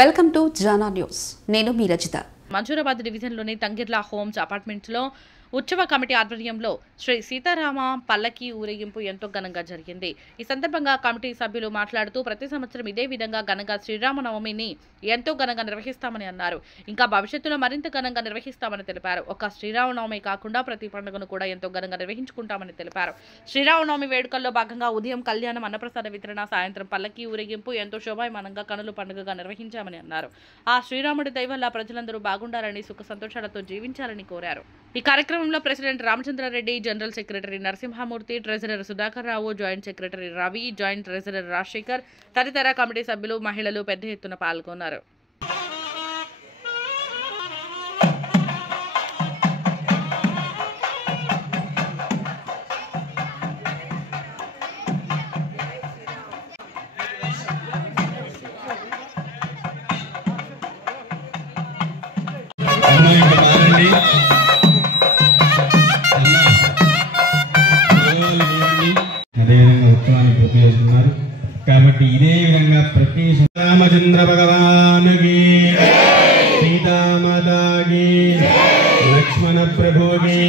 Welcome to Jana news. నేను మీ రజిత. మంజూరాబాద్ డివిజన్లోని తంగిర్లా homes అపార్ట్మెంట్స్లో ఉత్సవ కమిటీ ఆధ్వర్యంలో శ్రీ సీతారామ పల్లకి ఊరేగింపు ఎంతో ఘనంగా జరిగింది. ఈ సందర్భంగా కమిటీ సభ్యులు మాట్లాడుతూ ప్రతి సంవత్సరం ఇదే విధంగా ఘనంగా శ్రీరామనవమిని ఎంతో ఘనంగా నిర్వహిస్తామని అన్నారు. ఇంకా భవిష్యత్తులో మరింత ఘనంగా నిర్వహిస్తామని తెలిపారు. ఒక శ్రీరామనవమి కాకుండా ప్రతి పండుగను కూడా ఎంతో ఘనంగా నిర్వహించుకుంటామని తెలిపారు. శ్రీరామనవమి వేడుకల్లో భాగంగా ఉదయం కళ్యాణం, అన్నప్రసాద వితరణ, సాయంత్రం పల్లకి ఊరేగింపు ఎంతో శోభాయమానంగా కనుల పండుగగా నిర్వహించామని అన్నారు. ఆ శ్రీరాముడి దయ వల్ల ప్రజలందరూ బాగుండాలని, సుఖ సంతోషాలతో జీవించాలని కోరారు. ఈ కార్యక్రమంలో president Ramachandra Reddy, general secretary Narasimhamurthy, treasurer Sudhakar Rao, joint secretary Ravi, joint treasurer Rajasekhar తదితర కమిటీ సభ్యులు, మహిళలు పెద్ద ఎత్తున పాల్గొన్నారు. ఉత్సవాన్ని పూర్తి చేస్తున్నారు కాబట్టి ఇదే విధంగా ప్రతి రామచంద్ర భగవానుకి, సీతామాతాకి, లక్ష్మణ ప్రభుకి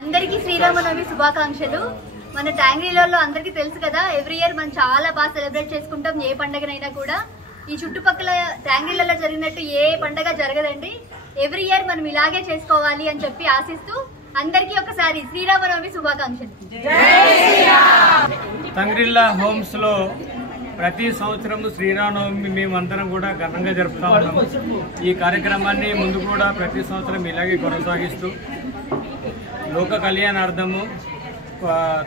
అందరికీ శ్రీరామనవమి శుభాకాంక్షలు. మన ట్యాంగ్రీలలో అందరికీ తెలుసు కదా, ఎవ్రీ ఇయర్ మనం చాలా బాగా సెలబ్రేట్ చేసుకుంటాం. ఏ పండుగనైనా కూడా ఈ చుట్టుపక్కల ట్యాంగ్రీలలో జరిగినట్టు ఏ పండుగ జరగదండి. ఎవ్రీ ఇయర్ మనం ఇలాగే చేసుకోవాలి అని చెప్పి ఆశిస్తూ అందరికీ ఒకసారి శ్రీరామనవమి శుభాకాంక్షలు. తంగిర్లా హోమ్స్ లో ప్రతి సంవత్సరం శ్రీరామనవమి మేమందరం కూడా ఘనంగా జరుపుతా ఉన్నాము. ఈ కార్యక్రమాన్ని ముందు కూడా ప్రతి సంవత్సరం ఇలాగే కొనసాగిస్తూ లోక కళ్యాణార్థము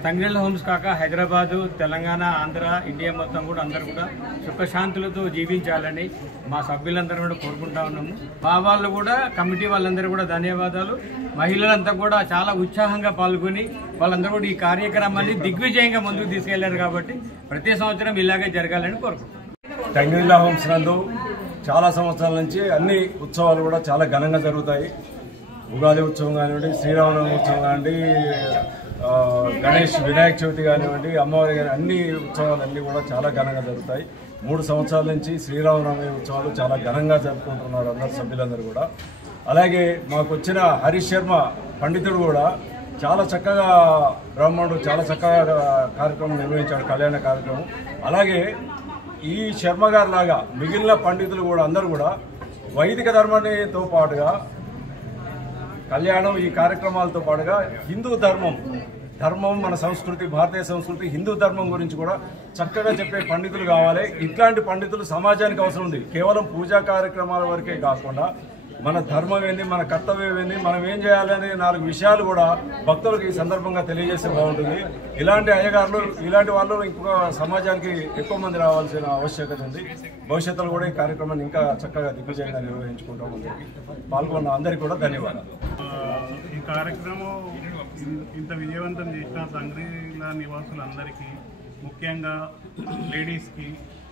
తంగిర్లా హోమ్స్ కాక హైదరాబాదు, తెలంగాణ, ఆంధ్ర, ఇండియా మొత్తం కూడా అందరూ కూడా సుఖశాంతులతో జీవించాలని మా సభ్యులందరూ కూడా కోరుకుంటా ఉన్నాము. మా వాళ్ళు కూడా, కమిటీ వాళ్ళందరూ కూడా ధన్యవాదాలు. మహిళలంతా కూడా చాలా ఉత్సాహంగా పాల్గొని వాళ్ళందరూ కూడా ఈ కార్యక్రమాన్ని దిగ్విజయంగా ముందుకు తీసుకెళ్లారు కాబట్టి ప్రతి సంవత్సరం ఇలాగే జరగాలని కోరుకుంటున్నాం. తంగిర్లా హోమ్స్ నందు చాలా సంవత్సరాల నుంచి అన్ని ఉత్సవాలు కూడా చాలా ఘనంగా జరుగుతాయి. ఉగాది ఉత్సవం కానివ్వండి, శ్రీరామనవమి ఉత్సవం కానివ్వండి, గణేష్ వినాయక చవితి కానివ్వండి, అమ్మవారి కానీ అన్ని ఉత్సవాలన్నీ కూడా చాలా ఘనంగా జరుగుతాయి. 3 సంవత్సరాల నుంచి శ్రీరామనవమి ఉత్సవాలు చాలా ఘనంగా జరుపుకుంటున్నారు అందరు సభ్యులందరూ కూడా. అలాగే మాకు వచ్చిన హరీష్ శర్మ పండితుడు కూడా చాలా చక్కగా బ్రాహ్మణుడు చాలా చక్కగా కార్యక్రమం నిర్వహించాడు, కళ్యాణ కార్యక్రమం. అలాగే ఈ శర్మ గారి లాగా మిగిలిన పండితులు కూడా అందరూ కూడా వైదిక ధర్మానితో పాటుగా కళ్యాణం ఈ కార్యక్రమాలతో పాటుగా హిందూ ధర్మం ధర్మం, మన సంస్కృతి, భారతీయ సంస్కృతి, హిందూ ధర్మం గురించి కూడా చక్కగా చెప్పే పండితులు కావాలి. ఇట్లాంటి పండితులు సమాజానికి అవసరం ఉంది. కేవలం పూజా కార్యక్రమాల వరకే కాకుండా మన ధర్మం ఏంది, మన కర్తవ్యం ఏంది, మనం ఏం చేయాలనే 4 విషయాలు కూడా భక్తులకు ఈ సందర్భంగా తెలియజేస్తే బాగుంటుంది. ఇలాంటి అయ్యగారులు, ఇలాంటి వాళ్ళు ఇంకొక సమాజానికి ఎక్కువ మంది రావాల్సిన ఆవశ్యకత ఉంది. భవిష్యత్తులో కూడా ఈ కార్యక్రమాన్ని ఇంకా చక్కగా దిగ్విజయంగా నిర్వహించుకుంటాం. పాల్గొన్న అందరికీ కూడా ధన్యవాదాలు. ఈ కార్యక్రమం ఇంత విజయవంతం చేసిన సంగ్రీలా నివాసులందరికీ, ముఖ్యంగా లేడీస్కి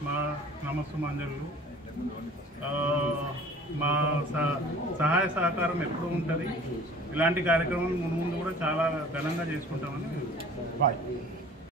మా నమస్సుమాంజలు. మా సహాయ సహకారం ఎప్పుడూ ఉంటుంది. ఇలాంటి కార్యక్రమం ముందు కూడా చాలా ఘనంగా చేసుకుంటామని. బాయ్.